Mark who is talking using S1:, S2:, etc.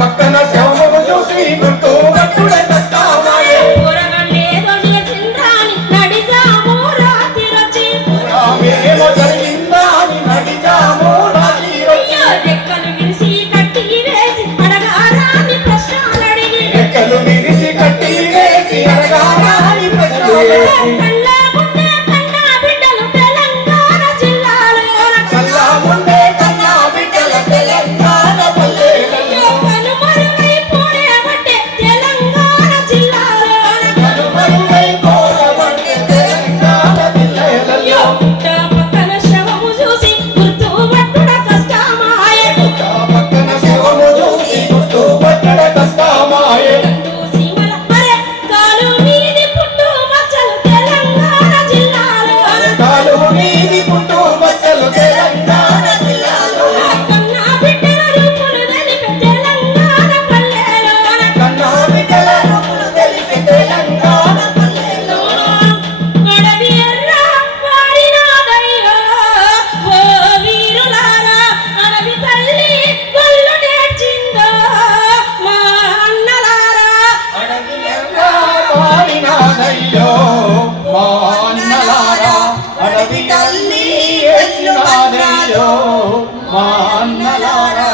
S1: పక్కన ও মান্নালারা